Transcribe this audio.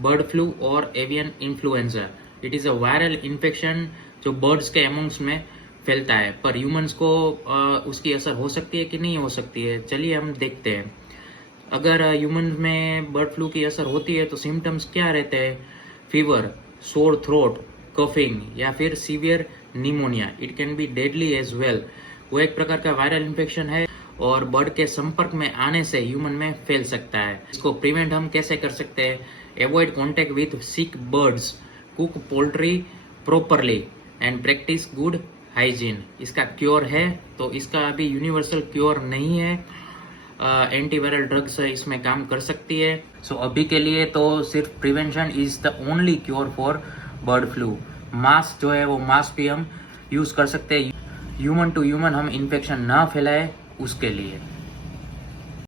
Bird flu और avian influenza. It is a viral infection जो birds के amongst में फैलता है, पर ह्यूमंस को उसकी असर हो सकती है कि नहीं हो सकती है, चलिए हम देखते हैं। अगर ह्यूमन में बर्ड फ्लू की असर होती है तो सिम्टम्स क्या रहते हैं? फीवर, सोर थ्रोट, कफिंग या फिर severe pneumonia. It can be deadly as well. वो एक प्रकार का वायरल इन्फेक्शन है और बर्ड के संपर्क में आने से ह्यूमन में फैल सकता है। इसको प्रिवेंट हम कैसे कर सकते हैं? Avoid contact with sick birds, cook poultry properly and practice good hygiene. इसका क्योर है तो इसका अभी यूनिवर्सल क्योर नहीं है। एंटीवायरल ड्रग्स इसमें काम कर सकती है। सो अभी के लिए तो सिर्फ prevention is the only cure for bird flu. Mask जो है वो मास्क भी हम यूज कर सकते हैं, ह्यूमन टू ह्यूमन हम इन्फेक्शन ना फैलाए उसके लिए।